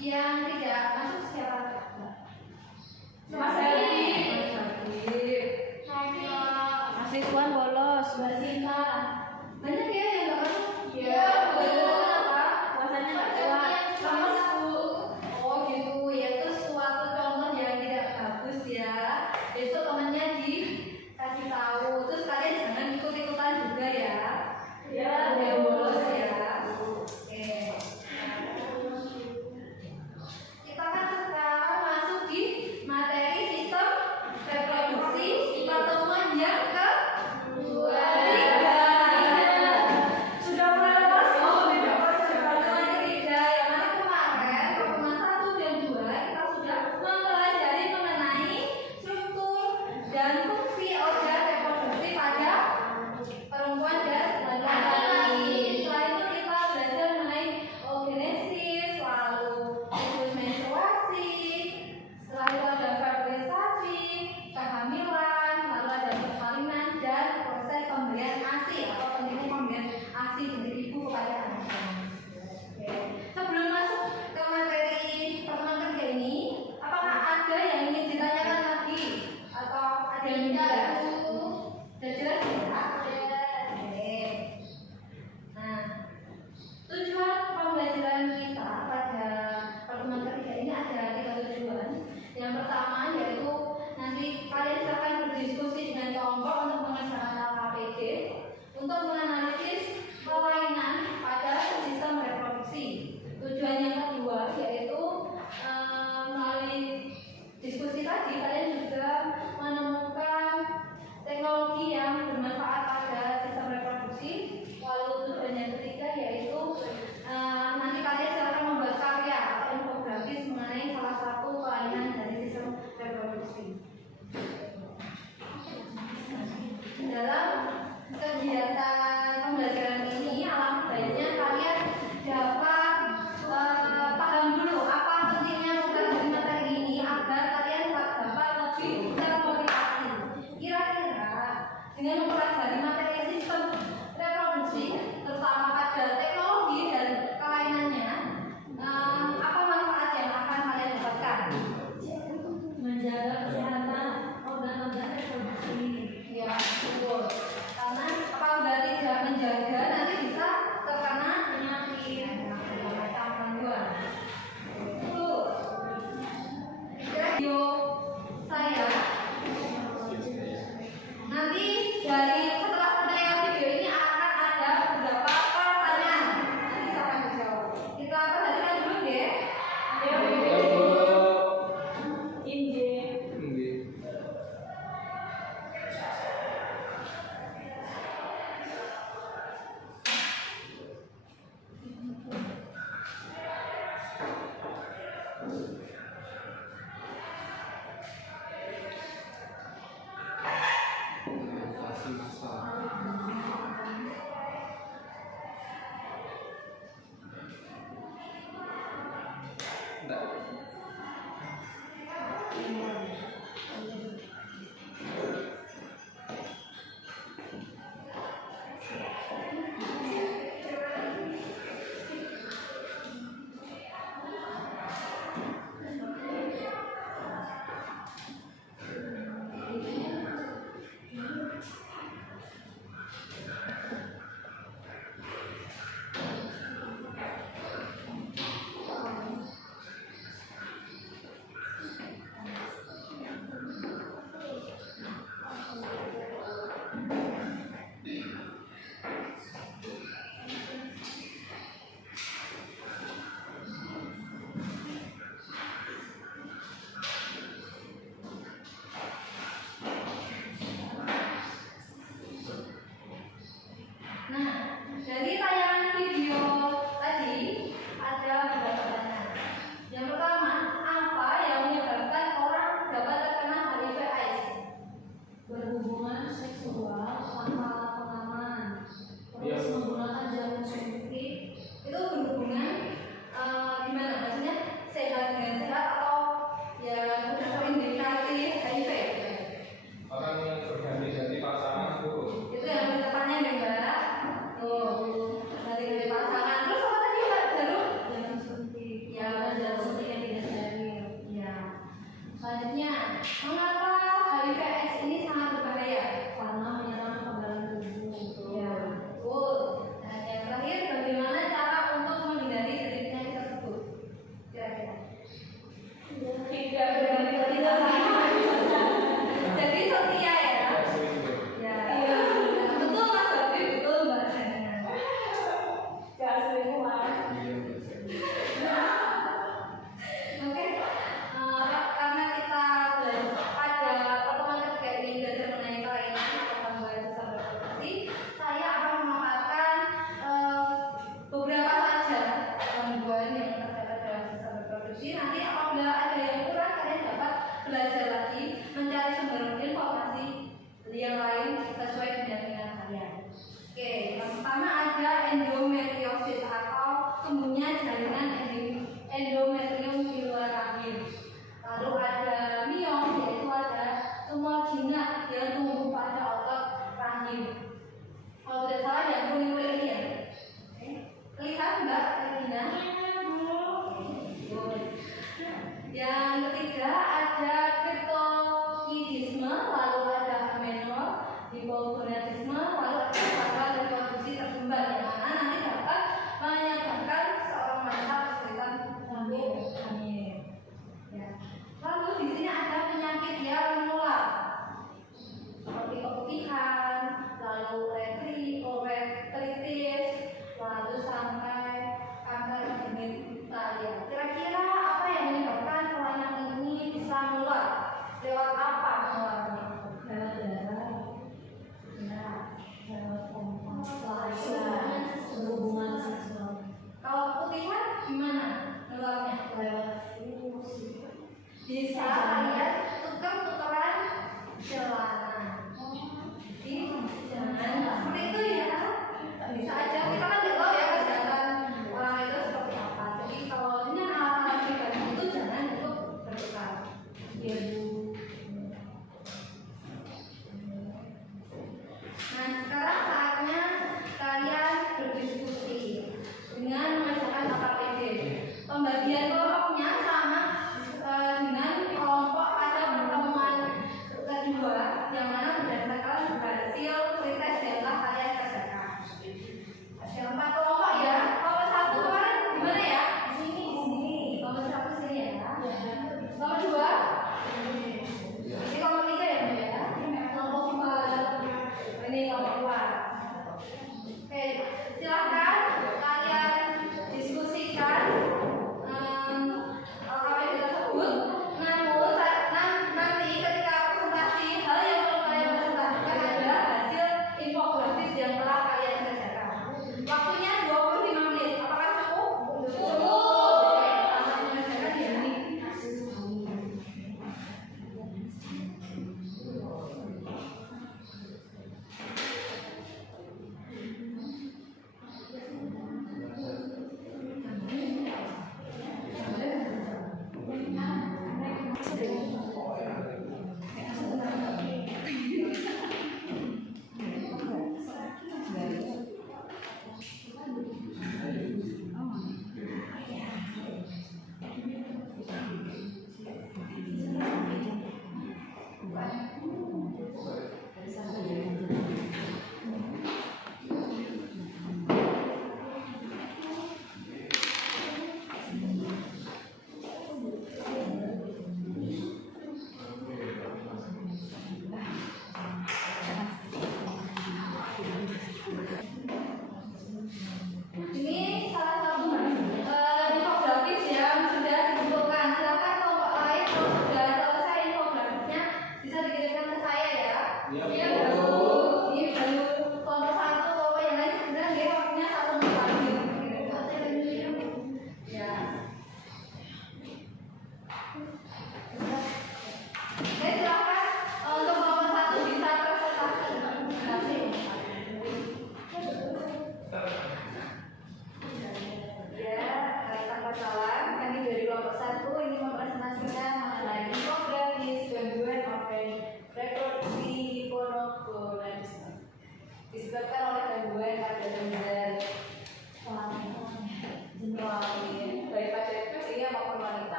Yang tidak masuk siapa? Mas Mas Ridwan bolos. Mbak Sinta. Banyak ya yang nggak masuk? Iya, Apa? puasanya nggak kuat. Lemes, Bu. Oh gitu ya, itu suatu contoh yang tidak bagus ya. Besok temennya dikasih tahu. Terus kalian jangan ikut-ikutan juga ya. Ya, Yang bolos ya. Oke. Kita kan sekarang masuk di materi sistem reproduksi pertemuan yang kedua. Sudah mulai lepas? Oh, tidak lepas. Pertemuan ketiga yang mana kemarin pertemuan 1 dan 2 kita sudah mempelajari mengenai struktur dan fungsi organ reproduksi pada perempuan dan laki-laki. Setelah itu kita belajar mengenai oogenesis, lalu siklus menstruasi, setelah itu ada fertilisasi, kehamilan, lalu ada persalinan dan proses pemberian ASI atau pentingnya pemberian ASI dari ibu kepada anaknya. Oke. Sebelum masuk ke materi pertemuan kerja ini, apakah ada yang ingin ditanyakan lagi atau ada yang tidak? Sudah jelas ya? Oke. Nah, tujuan pembelajaran kita pada pertemuan ketiga ini ada 3 tujuan. Yang pertama yaitu nanti kalian akan berdiskusi dengan kelompok untuk mengerjakan LKPD untuk menganalisis kelainan pada sistem reproduksi. Tujuan yang kedua yaitu melalui diskusi tadi kalian juga menemukan teknologi yang bermanfaat pada sistem reproduksi. Lalu tujuan yang ketiga yaitu nanti kalian akan membuat karya atau infografis mengenai salah satu kelainan dari sistem reproduksi. Dalam kegiatan pembelajaran ini, alangkah baiknya kalian dapat paham dulu apa pentingnya mempelajari materi ini agar kalian dapat lebih termotivasi. Kira-kira dengan mempelajari materi sistem reproduksi, terutama pada teknologi dan kelainannya, apa manfaat yang akan kalian dapatkan? Menjaga kesehatan organ-organ reproduksi. Ya, betul. Karena apabila tidak menjaga nanti bisa terkena penyakit macam gangguan. Betul. Video saya nanti dari setelah penayangan video ini akan ada beberapa pertanyaan. Nanti saya akan menjawab. Kita perhatikan dulu ya.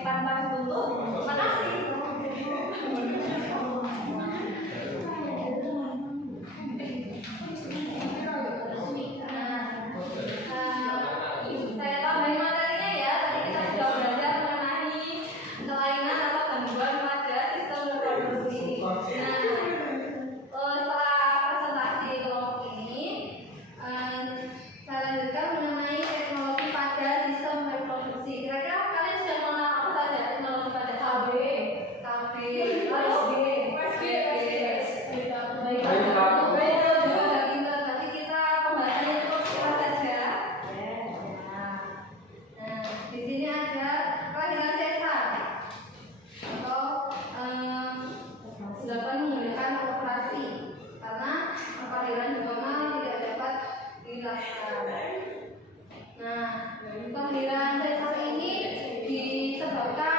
tanpa ditutup. Terima kasih. Saya tambahin materinya ya. Tadi kita sudah belajar mengenai kelainan atau gangguan pada sistem reproduksi. Setelah presentasi kelompok ini, saya lanjutkan mengenai teknologi pada sistem reproduksi. Kira-kira kalian sudah mengenal apa saja teknologi pada KB, lalu Nanti kita pembahasannya cukup singkat saja. Di sini ada kelahiran sesar atau dilakukan menggunakan operasi karena kelahiran normal tidak dapat dilakukan. Kelahiran sesar ini disebabkan